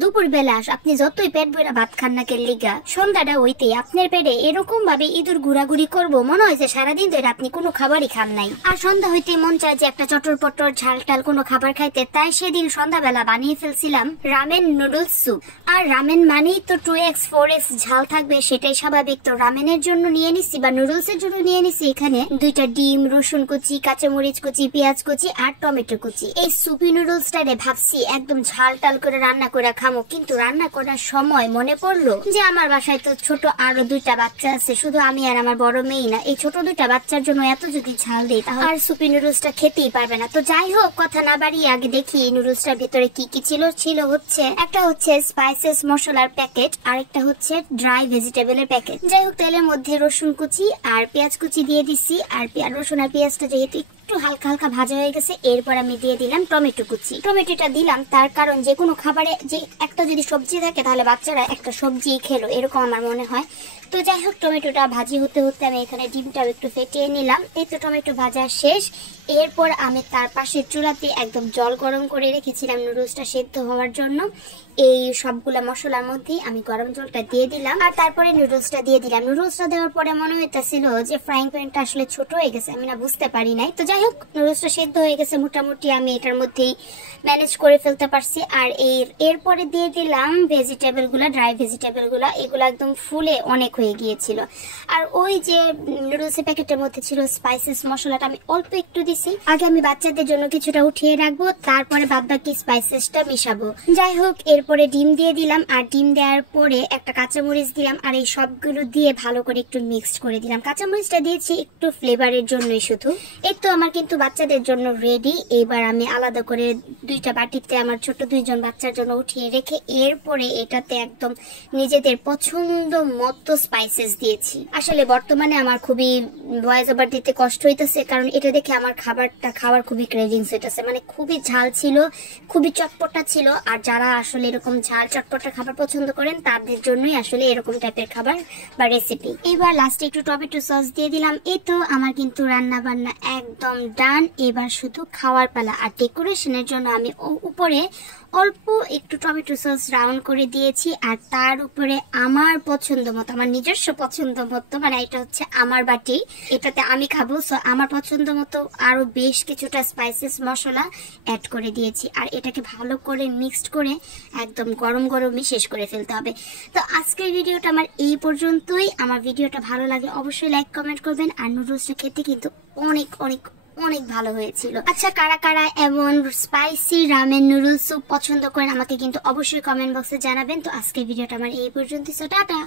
দুপুর বেলা আপনি যতই পেট ভরা ভাত খান না কেন লিগা, সন্ধ্যাটা হইতে আপনার পেটে এরকম ভাবে ইঁদুর ঘোরাঘুরি করবো, মনে হয় যে সারাদিন ধরে আপনি কোনো খাবারই খান নাই। আর সন্ধ্যা হইতে মন চায় যে একটা চটর পটর ঝাল টাল কোনো খাবার খাইতে। তাই সেদিন সন্ধ্যাবেলা বানিয়ে ফেলছিলাম রামেন নুডলস স্যুপ। আর রামেন মানেই তো 2x 4x ঝাল থাকবে, সেটাই স্বাভাবিক। তো রামেনের জন্য নিয়ে নিচ্ছি বা নুডলস এর জন্য নিয়ে নিচ্ছি এখানে 2টা ডিম, রসুন কুচি, কাঁচামরিচ কুচি, পেঁয়াজ কুচি আর টমেটো কুচি। এই সুপি নুডলসটারে ভাবছি একদম ঝাল টাল করে রান্না করে খামো, কিন্তু রান্না করার সময় মনে পড়লো যে আমার বাসায় তো ছোট আরো 2টা বাচ্চা আছে, শুধু আমি আর আমার বড় মেয়ে না। এই ছোট 2টা বাচ্চার জন্য এত যদি ঝাল দেই তাহলে আর সুপি নুডলসটা খেতেই পারবে না। তো যাই হোক, কথা না বাড়িয়ে আগে দেখি এই নুডলসটার ভিতরে কি কি ছিল। একটা হচ্ছে স্পাইসেস মশলার প্যাকেট, আর একটা হচ্ছে ড্রাই ভেজিটেবলের প্যাকেট। যাই হোক, তেলের মধ্যে রসুন কুচি আর পেঁয়াজ কুচি দিয়ে দিচ্ছি। আর রসুন আর পেঁয়াজটা যেহেতু একটু হালকা হালকা ভাজা হয়ে গেছে, এরপর আমি দিয়ে দিলাম টমেটো কুচি। টমেটোটা দিলাম তার কারণ যে কোনো খাবারে যে একটা যদি সবজি থাকে তাহলে বাচ্চারা একটা সবজি খেলো, এরকম আমার মনে হয়। তো যাই হোক, টমেটোটা ভাজি হতে হতে আমি এখানে ডিমটাও একটু ফেটিয়ে নিলাম। এই তো টমেটো ভাজা শেষ। এরপর আমি তার পাশে চুলাতে একদম জল গরম করে রেখেছিলাম নুডলসটা সেদ্ধ হওয়ার জন্য। এই সবগুলা মশলার মধ্যে আমি গরম জলটা দিয়ে দিলাম, আর তারপরে নুডলসটা দিয়ে দিলাম। নুডলসটা দেওয়ার পরে মনে হইতেছিল যে ফ্রাইং প্যানটা আসলে ছোট হয়ে গেছে, আমি না বুঝতে পারি নাই। তো যাই হোক, নুডলসটা সেদ্ধ হয়ে গেছে মোটামুটি, আমি এটার মধ্যেই ম্যানেজ করে ফেলতে পারছি। আর এরপরে দিয়ে দিলাম ভেজিটেবল গুলা, ড্রাই ভেজিটেবল গুলা। এগুলো একদম ফুলে অনেক হয়ে গিয়েছিল। আর ওই যে নুডলসের প্যাকেটের মধ্যে ছিল স্পাইসেস মশলাটা, আমি অল্প একটু দিছি। আগে আমি বাচ্চাদের জন্য কিছুটা উঠিয়ে রাখবো, তারপরে বাদ বাকি স্পাইসেসটা মিশাবো। যাই হোক, এরপরে ডিম দিয়ে দিলাম, আর ডিম দেওয়ার পরে একটা কাঁচামরিচ দিলাম, আর এই সবগুলো দিয়ে ভালো করে একটু মিক্সড করে দিলাম। কাঁচামরিচটা দিয়েছি একটু ফ্লেভারের জন্যই শুধু। এই তো আমার কিন্তু বাচ্চাদের জন্য রেডি। এবার আমি আলাদা করে 2টা বাটিতে আমার ছোট 2জন বাচ্চার জন্য উঠিয়ে রেখে এরপরে এটাতে একদম নিজেদের পছন্দ মতো স্পাইসেস দিয়েছি। আসলে বর্তমানে আমার খুবই ভয়েস ওভার দিতে কষ্ট হইতেছে, কারণ এটা দেখে আমার খাবারটা খাওয়ার খুবই ক্রেভিংস হইতেছে। মানে খুবই ঝাল ছিল, খুবই চটপটা ছিল। আর যারা আসলে এরকম ঝাল চটপটা খাবার পছন্দ করেন তাদের জন্যই আসলে এরকম টাইপের খাবার বা রেসিপি। এবার লাস্টে একটু টমেটো সস দিয়ে দিলাম। এই তো আমার কিন্তু রান্না বান্না একদম ডান। এবার শুধু খাওয়ার পালা। আর ডেকোরেশনের জন্য আমি উপরে অল্প একটু টমেটো সস রাউন্ড করে দিয়েছি, আর তার উপরে আমার পছন্দ মতো, আমার নিজস্ব পছন্দ মতো, মানে এটা হচ্ছে আমার বাটি, এটাতে আমি খাবো, সো আমার পছন্দ মতো আরো বেশ কিছুটা স্পাইসেস মশলা অ্যাড করে দিয়েছি। আর এটাকে ভালো করে মিক্সড করে একদম গরম গরমই শেষ করে ফেলতে হবে। তো আজকের ভিডিওটা আমার এই পর্যন্তই। আমার ভিডিওটা ভালো লাগলে অবশ্যই লাইক কমেন্ট করবেন। আর নুডলসটা খেতে কিন্তু অনেক অনেক অনেক ভালো হয়েছিল। আচ্ছা, কারা কারা এমন স্পাইসি রামেন নুডলস স্যুপ পছন্দ করেন আমাকে কিন্তু অবশ্যই কমেন্ট বক্সে জানাবেন। তো আজকের ভিডিওটা আমার এই পর্যন্ত, টাটা।